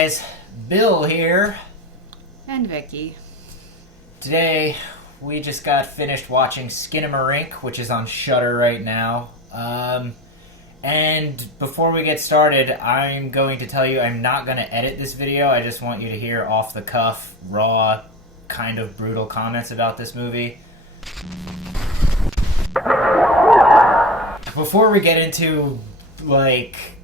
guys, Bill here. And Vicky. Today, we just got finished watching Skinamarink, which is on Shudder right now. And before we get started, I'm going to tell you I'm not going to edit this video. I just want you to hear off the cuff, raw, kind of brutal comments about this movie. Before we get into, like,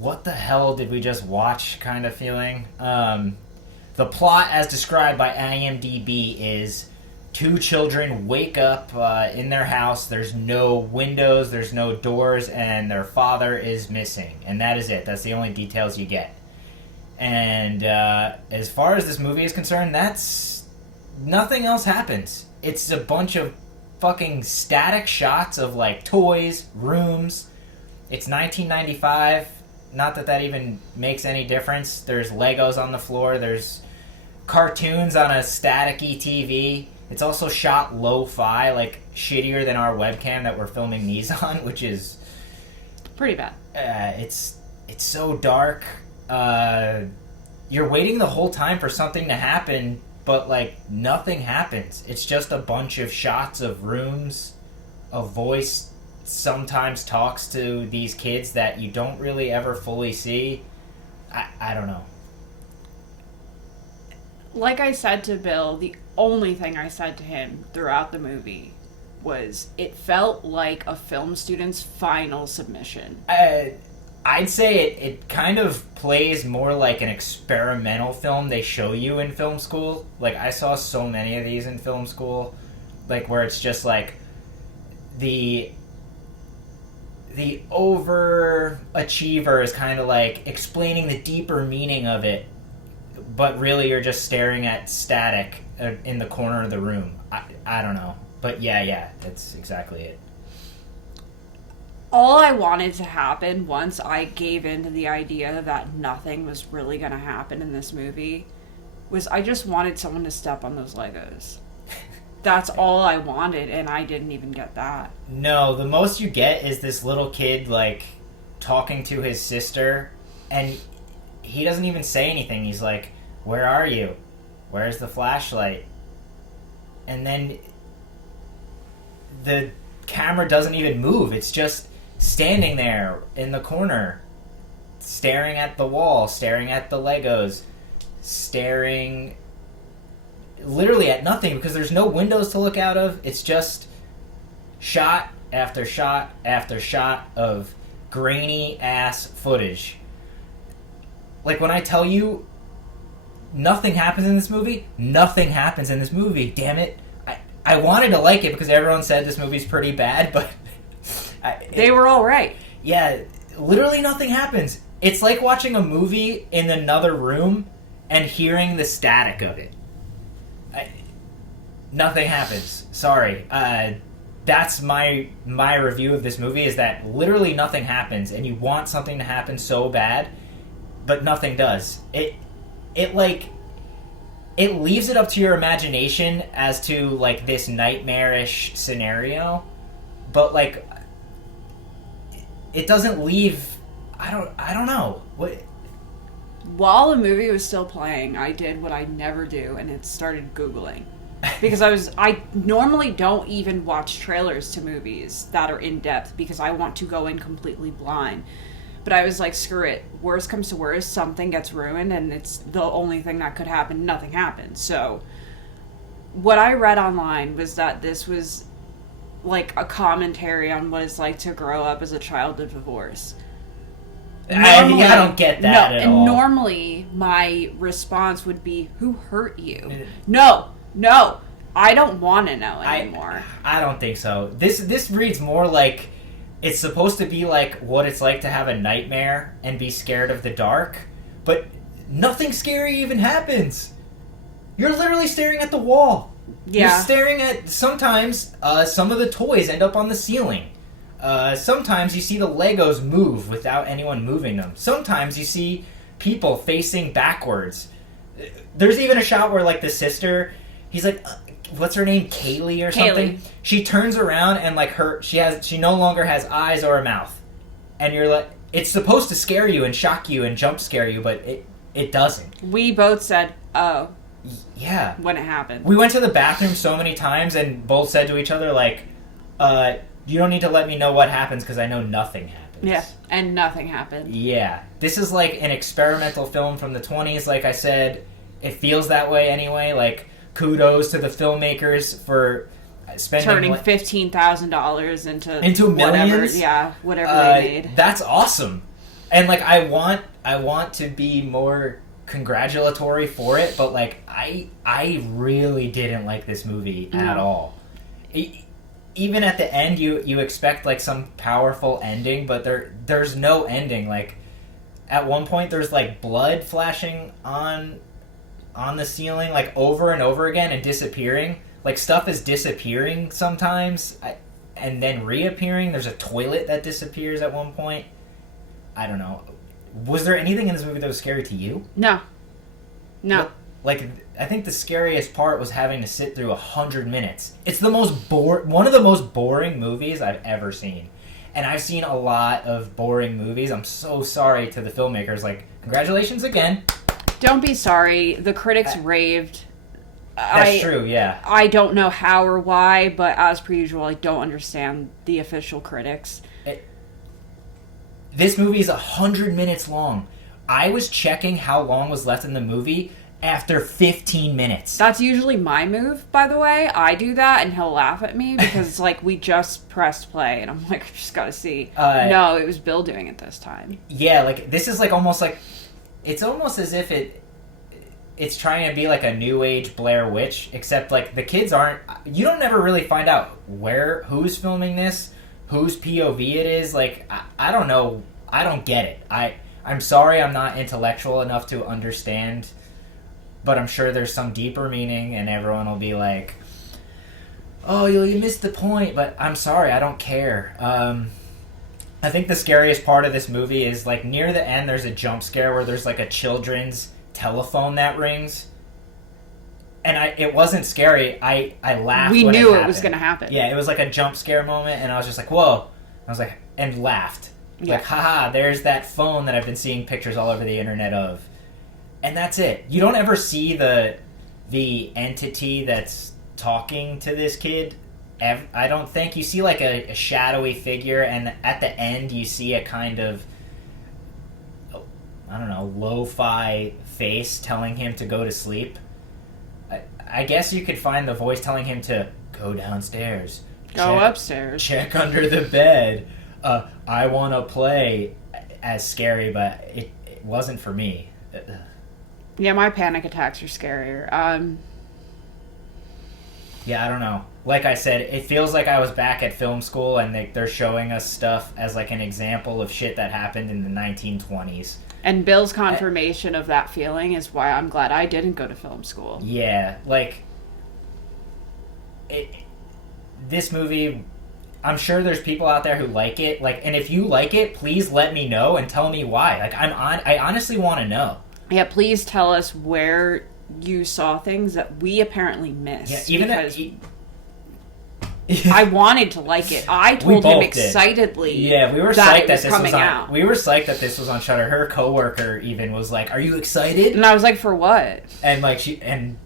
what the hell did we just watch kind of feeling, the plot as described by IMDb is two children wake up in their house. There's no windows, there's no doors, and their father is missing. And that is it. That's the only details you get. And as far as this movie is concerned, nothing else happens. It's a bunch of fucking static shots of, like, toys, rooms. It's 1995. Not that even makes any difference. There's Legos on the floor. There's cartoons on a staticky TV. It's also shot lo-fi, like shittier than our webcam that we're filming these on, which is pretty bad. It's so dark. You're waiting the whole time for something to happen, but like nothing happens. It's just a bunch of shots of rooms. A voice sometimes talks to these kids that you don't really ever fully see. I don't know. Like I said to Bill, the only thing I said to him throughout the movie was it felt like a film student's final submission. I'd say it kind of plays more like an experimental film they show you in film school. Like, I saw so many of these in film school, like, where it's just like the overachiever is kind of like explaining the deeper meaning of it, but really you're just staring at static in the corner of the room. I don't know. But yeah, that's exactly it. All I wanted to happen once I gave in to the idea that nothing was really going to happen in this movie was I just wanted someone to step on those Legos. That's all I wanted, and I didn't even get that. No, the most you get is this little kid, like, talking to his sister, and he doesn't even say anything. He's like, "Where are you? Where's the flashlight?" And then the camera doesn't even move. It's just standing there in the corner, staring at the wall, staring at the Legos, staring literally at nothing because there's no windows to look out of. It's just shot after shot after shot of grainy ass footage. Like, when I tell you nothing happens in this movie, nothing happens in this movie. Damn it. I wanted to like it because everyone said this movie's pretty bad, but they were all right. Yeah, literally nothing happens. It's like watching a movie in another room and hearing the static of it. Nothing happens. Sorry. That's my review of this movie, is that literally nothing happens, and you want something to happen so bad, but nothing does. It leaves it up to your imagination as to, like, this nightmarish scenario, but, like, it doesn't leave. I don't know. What? While the movie was still playing, I did what I never do, and it started Googling. Because I normally don't even watch trailers to movies that are in depth because I want to go in completely blind. But I was like, screw it. Worst comes to worst, something gets ruined, and it's the only thing that could happen. Nothing happens. So what I read online was that this was like a commentary on what it's like to grow up as a child of divorce. Normally, I don't get that at all. Normally, my response would be, who hurt you? No, I don't want to know anymore. I don't think so. This reads more like it's supposed to be like what it's like to have a nightmare and be scared of the dark, but nothing scary even happens. You're literally staring at the wall. Yeah. You're staring at, sometimes, some of the toys end up on the ceiling. Sometimes you see the Legos move without anyone moving them. Sometimes you see people facing backwards. There's even a shot where, like, the sister, he's like, what's her name, Kaylee or something? She turns around and, like, she no longer has eyes or a mouth. And you're like, it's supposed to scare you and shock you and jump scare you, but it it doesn't. We both said, oh, Yeah. when it happened. We went to the bathroom so many times and both said to each other, like, you don't need to let me know what happens because I know nothing happens. Yeah, and nothing happened. Yeah. This is like an experimental film from the 20s, like I said. It feels that way anyway. Like, kudos to the filmmakers for spending... Turning $15,000 into Whatever, millions? yeah, whatever they made. That's awesome. And, like, I want to be more congratulatory for it, but, like, I really didn't like this movie at all. Even at the end, you expect, like, some powerful ending, but there's no ending. Like, at one point, there's, like, blood flashing on the ceiling, like, over and over again and disappearing. Like, stuff is disappearing sometimes and then reappearing. There's a toilet that disappears at one point. I don't know. Was there anything in this movie that was scary to you? No. Like, I think the scariest part was having to sit through 100 minutes. It's the most one of the most boring movies I've ever seen. And I've seen a lot of boring movies. I'm so sorry to the filmmakers. Like, congratulations again. Don't be sorry. The critics raved. That's true, yeah. I don't know how or why, but as per usual, I don't understand the official critics. This movie is 100 minutes long. I was checking how long was left in the movie after 15 minutes. That's usually my move, by the way. I do that, and he'll laugh at me because it's like, we just pressed play, and I'm like, I just gotta see. No, it was Bill doing it this time. Yeah, like, this is like almost like... It's almost as if it's trying to be like a new age Blair Witch, except like the kids aren't... You don't ever really find out who's filming this, whose POV it is. Like, I don't know. I don't get it. I'm sorry I'm not intellectual enough to understand, but I'm sure there's some deeper meaning, and everyone will be like, oh, you missed the point, but I'm sorry, I don't care. I think the scariest part of this movie is, like, near the end, there's a jump scare where there's, like, a children's telephone that rings. And it wasn't scary. I laughed We when knew it was going to happen. Yeah, it was like a jump scare moment, and I was just like, whoa. I was like, and laughed. Yeah. Like, haha, there's that phone that I've been seeing pictures all over the internet of. And that's it. You don't ever see the entity that's talking to this kid. I don't think. You see like a shadowy figure, and at the end you see a kind of, I don't know, lo-fi face telling him to go to sleep. I guess you could find the voice telling him to go downstairs. Go upstairs. Check under the bed. I want to play as scary, but it wasn't for me. Yeah, my panic attacks are scarier. Yeah, I don't know. Like I said, it feels like I was back at film school and they're showing us stuff as like an example of shit that happened in the 1920s. And Bill's confirmation of that feeling is why I'm glad I didn't go to film school. Yeah, like, this movie, I'm sure there's people out there who like it. Like, and if you like it, please let me know and tell me why. Like, I honestly want to know. Yeah, please tell us where you saw things that we apparently missed. Yeah, even I wanted to like it. I told him excitedly. Yeah, we were that psyched that this was on. out. We were psyched that this was on Shudder. Her coworker even was like, "Are you excited?" And I was like, "For what?" And like I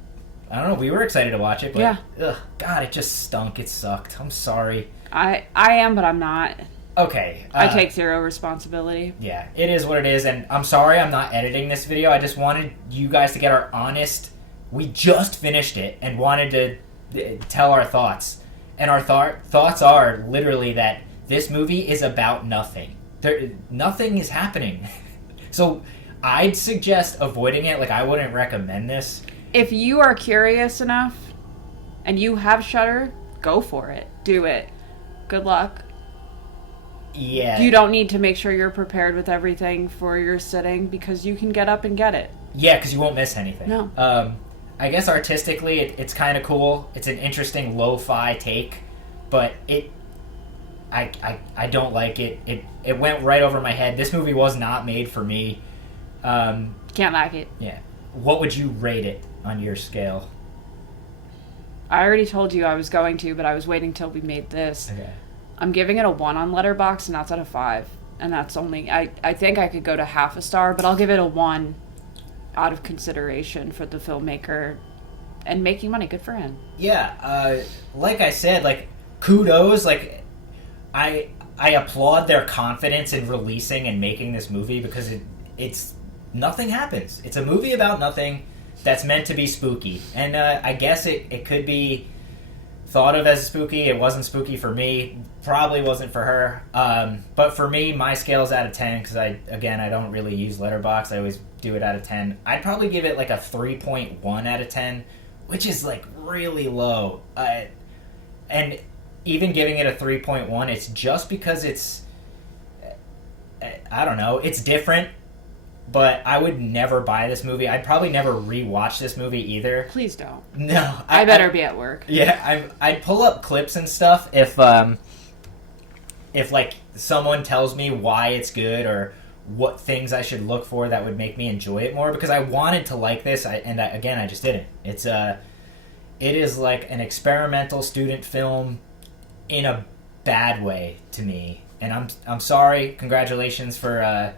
don't know. We were excited to watch it, but yeah. Ugh, God, it just stunk. It sucked. I'm sorry. I am, but I'm not. Okay. I take zero responsibility. Yeah, it is what it is, and I'm sorry I'm not editing this video. I just wanted you guys to get our honest... We just finished it and wanted to tell our thoughts. And our thoughts are literally that this movie is about nothing. Nothing is happening. So I'd suggest avoiding it. Like, I wouldn't recommend this. If you are curious enough and you have Shudder, go for it. Do it. Good luck. Yeah. You don't need to make sure you're prepared with everything for your sitting because you can get up and get it. Yeah, because you won't miss anything. No. I guess artistically it's kind of cool. It's an interesting lo-fi take, but I don't like it. It went right over my head. This movie was not made for me. Can't like it. Yeah. What would you rate it on your scale? I already told you I was going to, but I was waiting till we made this. Okay. I'm giving it a 1 on Letterboxd, and that's out of 5. And that's only... I think I could go to half a star, but I'll give it a 1. out of consideration for the filmmaker and making money. Good for him. Yeah, like I said, like, kudos. Like, I applaud their confidence in releasing and making this movie, because it's nothing happens. It's a movie about nothing that's meant to be spooky, and I guess it could be thought of as spooky. It wasn't spooky for me. Probably wasn't for her. But for me, my scale's out of 10, because I don't really use Letterboxd. I always do it out of 10. I'd probably give it like a 3.1 out of 10, which is like really low. And even giving it a 3.1, it's just because it's, I don't know, it's different. But I would never buy this movie. I'd probably never rewatch this movie either. Please don't. No, I better be at work. Yeah, I'd pull up clips and stuff if like someone tells me why it's good or what things I should look for that would make me enjoy it more, because I wanted to like this, I just didn't. It is like an experimental student film in a bad way to me, and I'm sorry. Congratulations for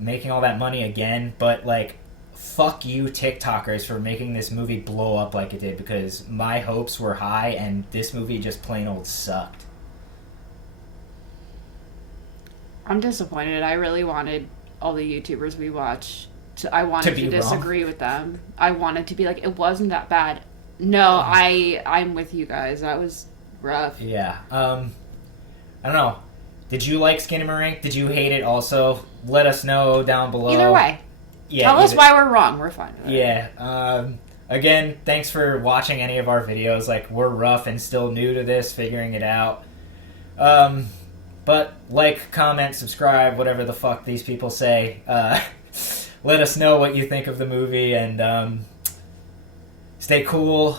making all that money again, but like, fuck you TikTokers for making this movie blow up like it did, because my hopes were high and this movie just plain old sucked. I'm disappointed. I really wanted all the YouTubers we watch I wanted to disagree with them. I wanted to be like, it wasn't that bad. No, I'm with you guys. That was rough. Yeah. I don't know. Did you like Skinamarink? Did you hate it also? Let us know down below. Either way. Yeah, Tell us why we're wrong. We're fine with it. Yeah. Again, thanks for watching any of our videos. Like, we're rough and still new to this, figuring it out. But like, comment, subscribe, whatever the fuck these people say. Let us know what you think of the movie, and stay cool.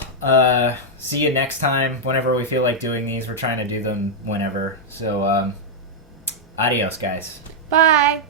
See you next time whenever we feel like doing these. We're trying to do them whenever. So, adios, guys. Bye.